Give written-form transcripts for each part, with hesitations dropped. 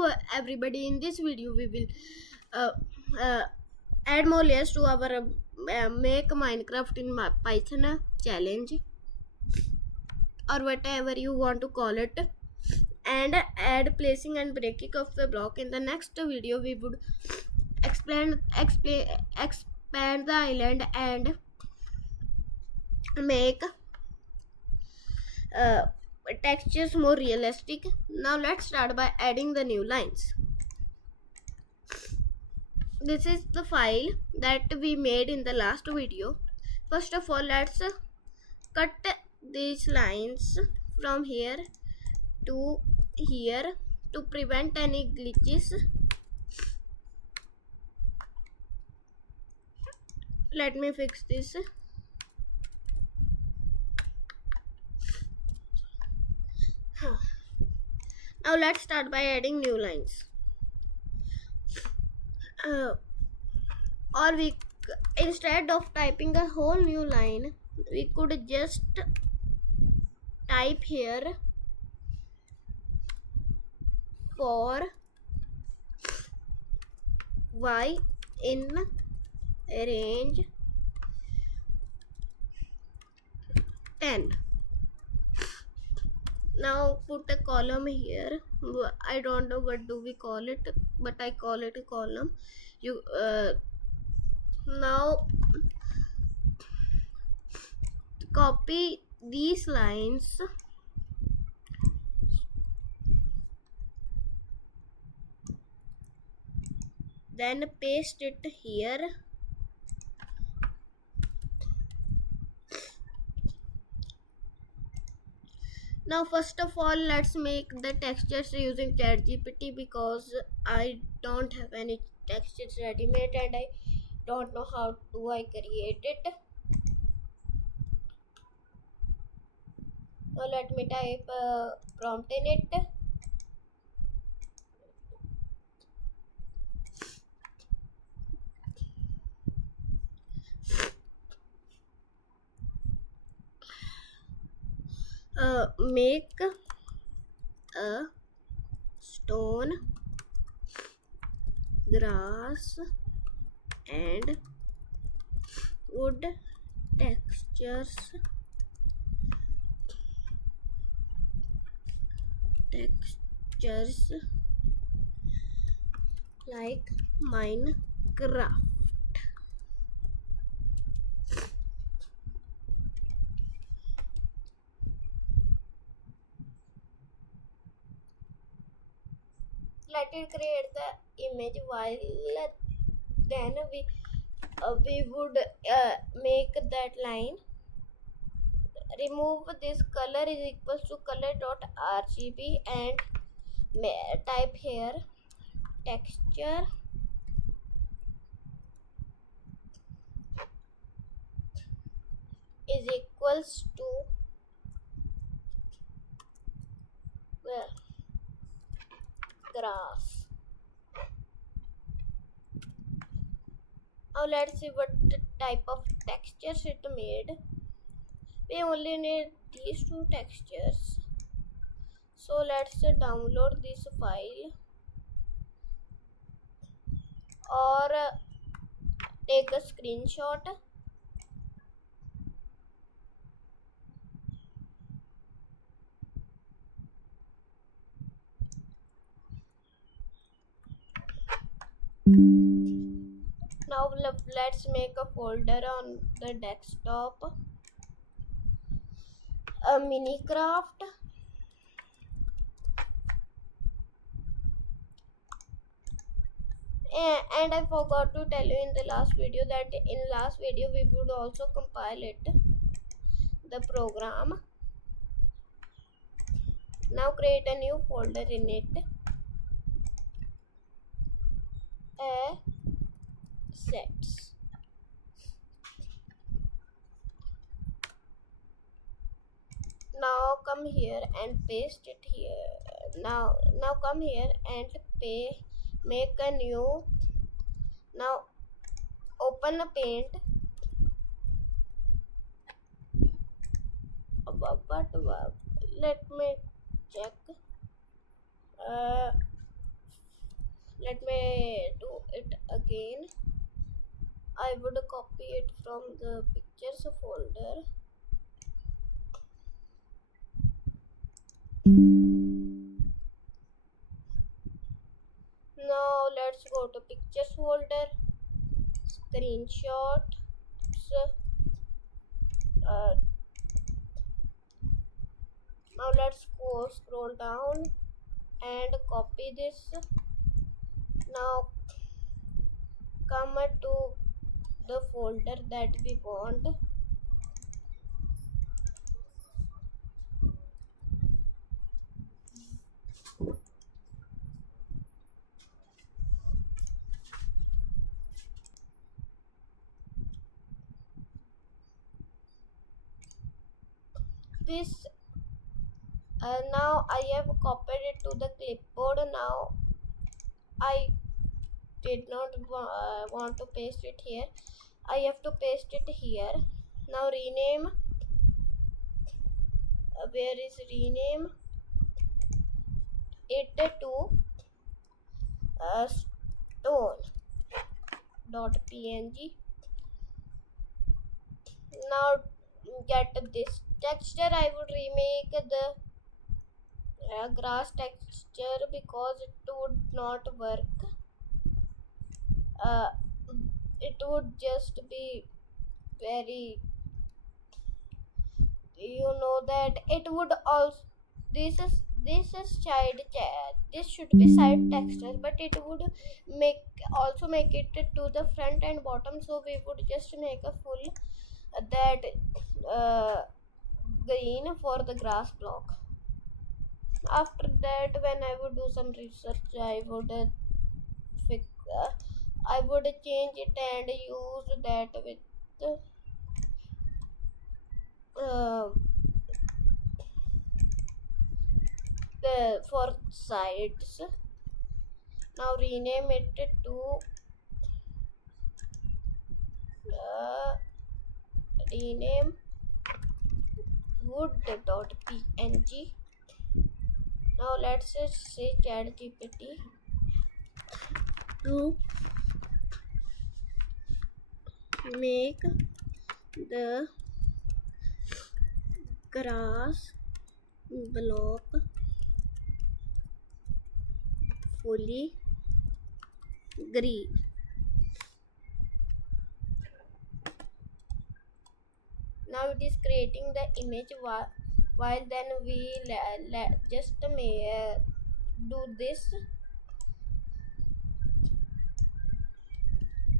Hello everybody, in this video we will uh, uh, add more layers to our make Minecraft in Python challenge, or whatever you want to call it, and add placing and breaking of the block. In the next video we would expand the island and make uh, textures more realistic. Now let's start by adding the new lines. This is the file that we made in the last video. First of all, let's cut these lines from here to here to prevent any glitches. Let me fix this. Now let's start by adding new lines. Or we, instead of typing a whole new line, we could just type here for y in range 10. Now put a column here. I don't know what do we call it, but I call it a column. You now copy these lines then paste it here. Now first of all, let's make the textures using ChatGPT, because I don't have any textures ready made and I don't know how do I create it. Now let me type prompt in it. Make a stone, grass and wood textures like Minecraft. Let it create the image. While then we would make that line. Remove this color is equals to color.rgb and type here texture is equals to grass. Now let's see what type of textures it made. We only need these two textures, so let's download this file or take a screenshot. Now let's make a folder on the desktop, a minicraft. And I forgot to tell you in the last video that in last video we would also compile it, the program. Now create a new folder in it, assets. Now come here and paste it here. Now come here and make a new. Now open a paint. But let me check. from the pictures folder. Now let's go to pictures folder, screenshots. Uh, Now let's go scroll down and copy this. Now come to the folder that we want. This now I have copied it to the clipboard. Now I did not want to paste it here. I have to paste it here. Now rename. Where is rename it to stone.png. Now get this texture. I would remake the grass texture because it would not work. uh, it would just be very, you know, that it would also, this is this should be side texture, but it would make it to the front and bottom, so we would just make a full that uh, green for the grass block. After that, when I would do some research, fix uh, I would change it and use that with uh, the for sides. Now rename it to uh, rename wood.png. Now let's just say ChatGPT to make the grass block fully green. Now it is creating the image, while then we just do this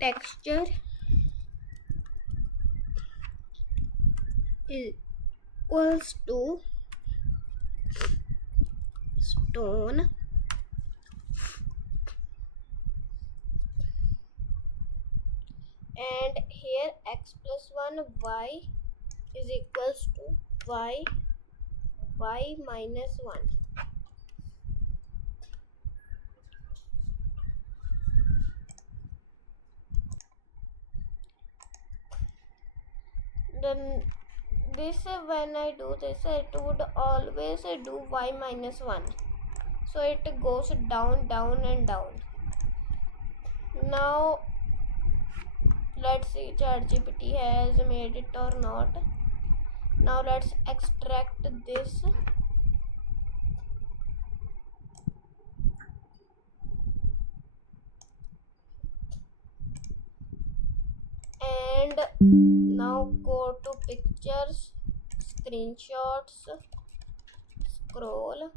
texture equals to stone and here x plus 1 y is equals to y minus 1. Then this when I do this, it would always do y minus 1, so it goes down and down. Now let's see ChatGPT has made it or not. Now let's extract this and now go to pictures, screenshots, scroll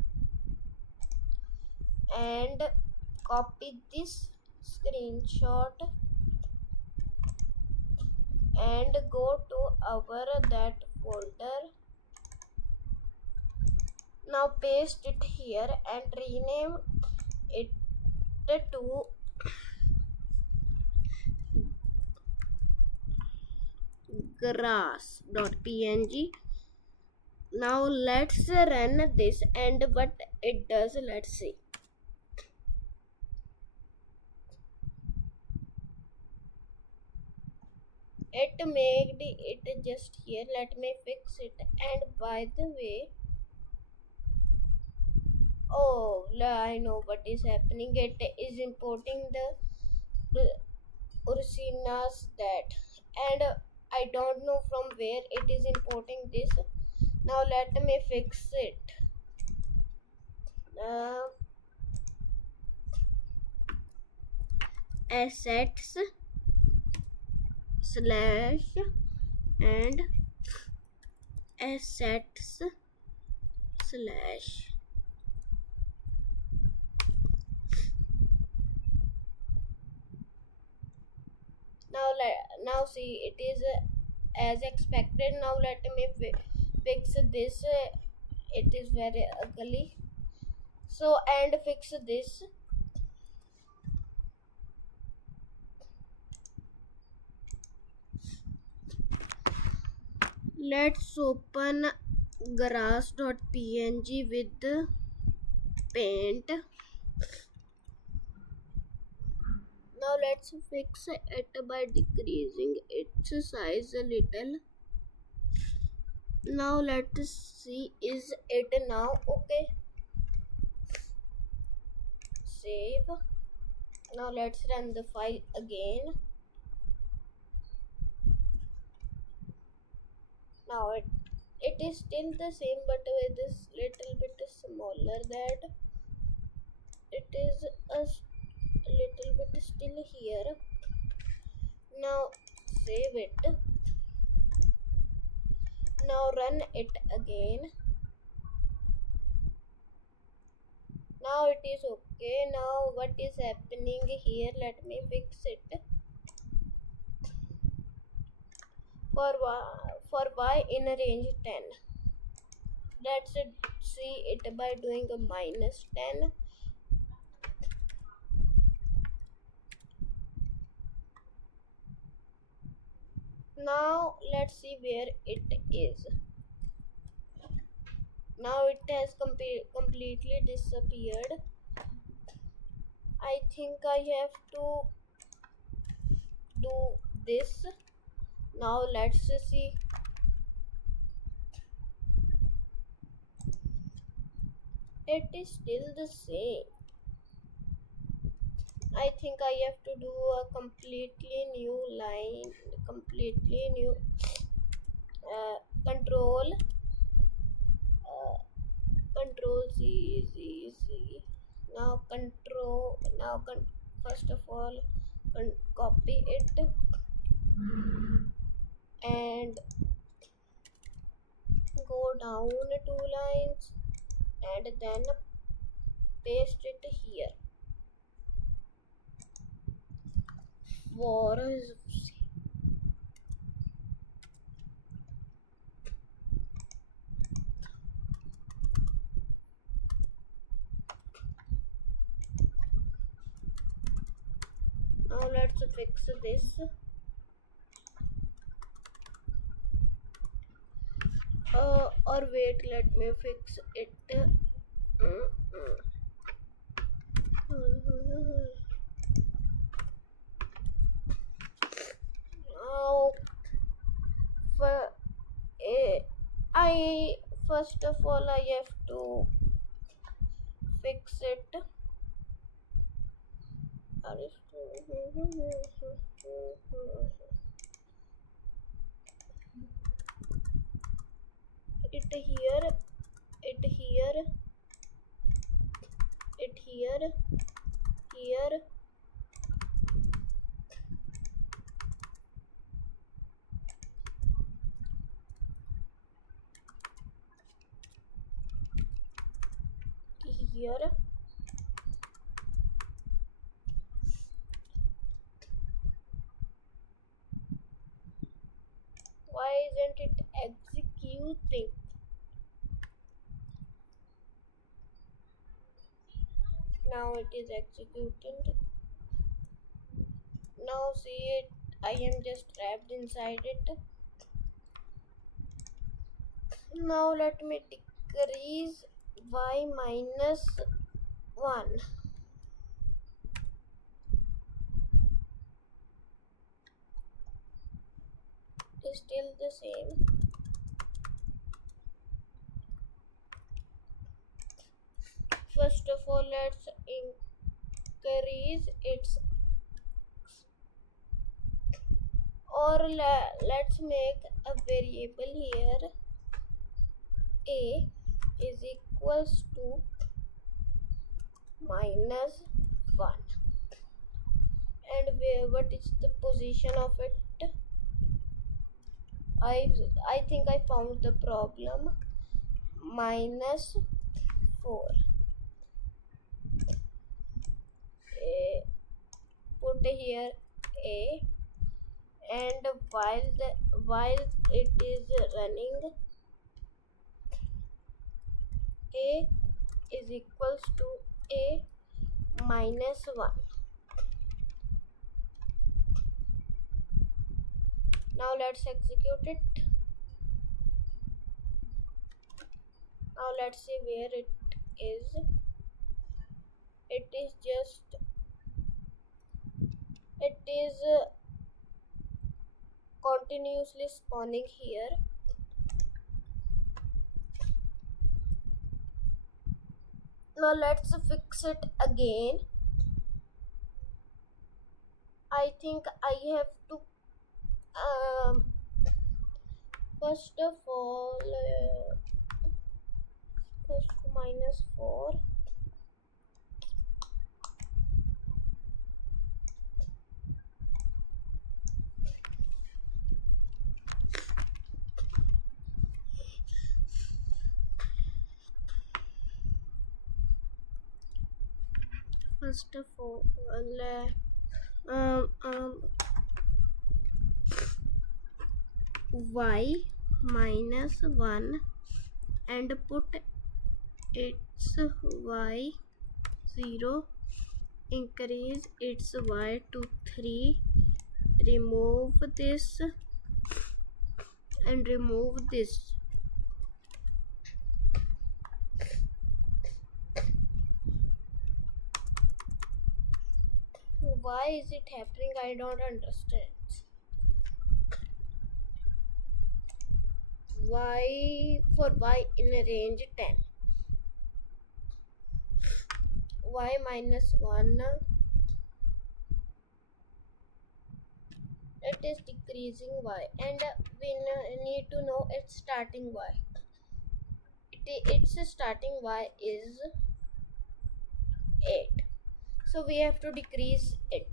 and copy this screenshot and go to our that folder. Now paste it here and rename it to grass.png. Now let's run this and what it does, let's see. It made it just here. Let me fix it. And by the way, oh, I know what is happening. It is importing the Ursina's that, and I don't know from where it is importing this. Now let me fix it. uh, Assets slash and assets slash. Now see, it is as expected. Now let me fix this. It is very ugly. So and fix this. Let's open grass.png with paint. Now let's fix it by decreasing its size a little. Now let's see, is it now okay? Save. Now let's run the file again. Now it is still the same, but with this little bit smaller, that it is a little bit still here. Now save it. Now run it again. Now it is okay. Now what is happening here? Let me fix it. For y in range 10. Let's see it by doing a -10. Now let's see where it is. Now it has completely disappeared. I think I have to do this. Now let's see. It is still the same. I think I have to do a completely new line, completely new control control Z. Now first of all copy it and go down 2 lines and then paste it here. Now let's fix this. Or wait, let me fix it. Now, I first of all I have to fix it. It here, it here, it here, here. Here. Why isn't it executing? Now it is executing. Now see it, I am just trapped inside it. Now let me decrease y -1. It is still the same. First of all, let's increase its, or let's make a variable here. A is equals to minus 1, and what is the position of it? I think I found the problem. Minus 4. A, put here A, and while it is running, A is equals to A minus 1. Now let's execute it. Now let's see where it is. It is continuously spawning here. Now let's fix it again. I think I have to first of all first minus 4. First of all, y minus 1 and put its y 0, increase its y to 3, remove this and remove this. Why is it happening? I don't understand. Y for y in a range 10. Y minus 1, it is decreasing y, and we need to know its starting y. Its starting y is 8, so we have to decrease it.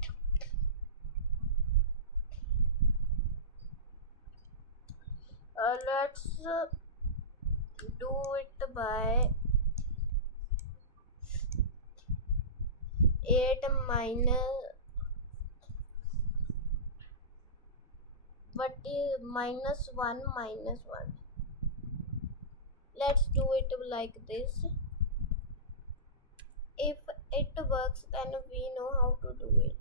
Let's do it by 8 minus, what is minus 1 minus 1. Let's do it like this. If it works, then we know how to do it.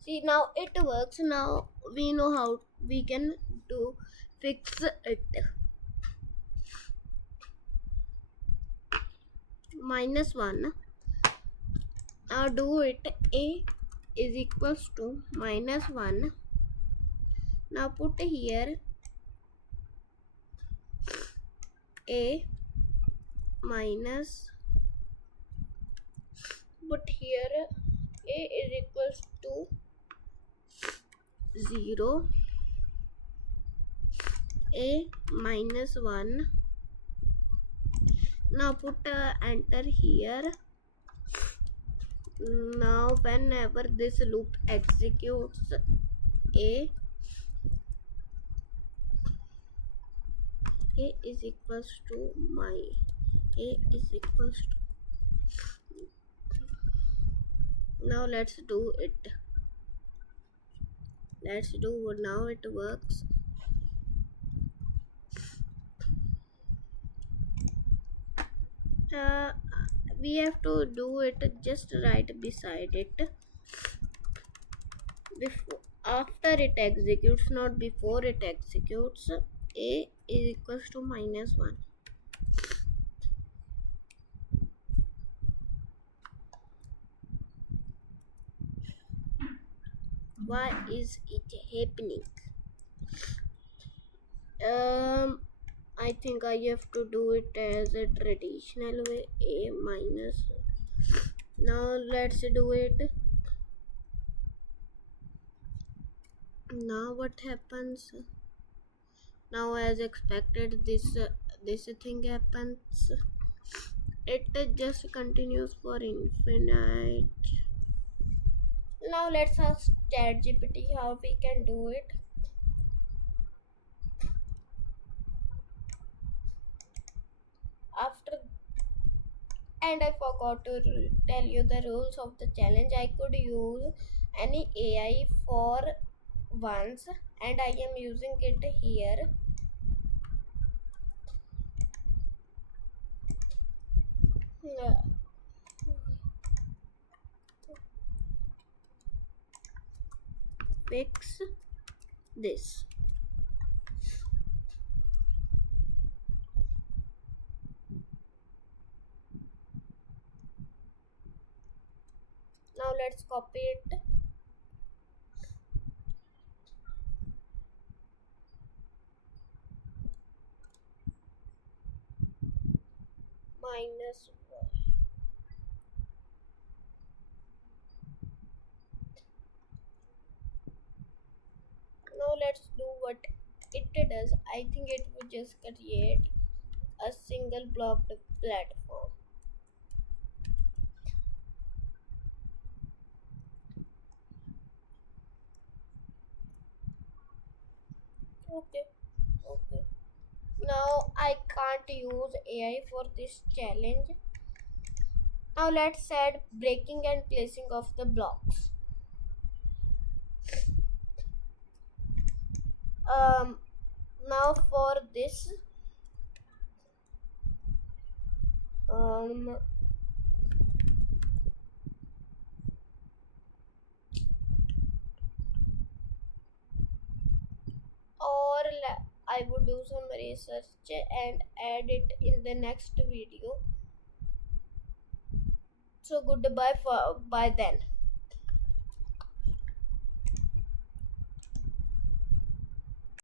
See, now it works. Now we know how we can do fix it. Minus 1. Now do it. A is equals to minus 1. Now put here A minus, put here A is equals to 0, A minus 1. Now put enter here. Now whenever this loop executes, A is equals to A is equals to. Now let's do it. Let's do. Now it works. We have to do it just right beside it. After it executes, not before it executes. A is equals to minus 1. Why is it happening? I think I have to do it as a traditional way. A minus. Now let's do it. Now what happens? Now, as expected, this thing happens. It just continues for infinite. Now let's ask ChatGPT how we can do it. After and I forgot to tell you the rules of the challenge. I could use any AI for once, and I am using it here. Uh, Fix this. Now let's copy it. Minus 1. Now let's do what it does. I think it would just create a single blocked platform. Okay, okay. Now I can't use AI for this challenge. Now let's add breaking and placing of the blocks. Um, Now for this, um, I would do some research and add it in the next video. So goodbye for by then.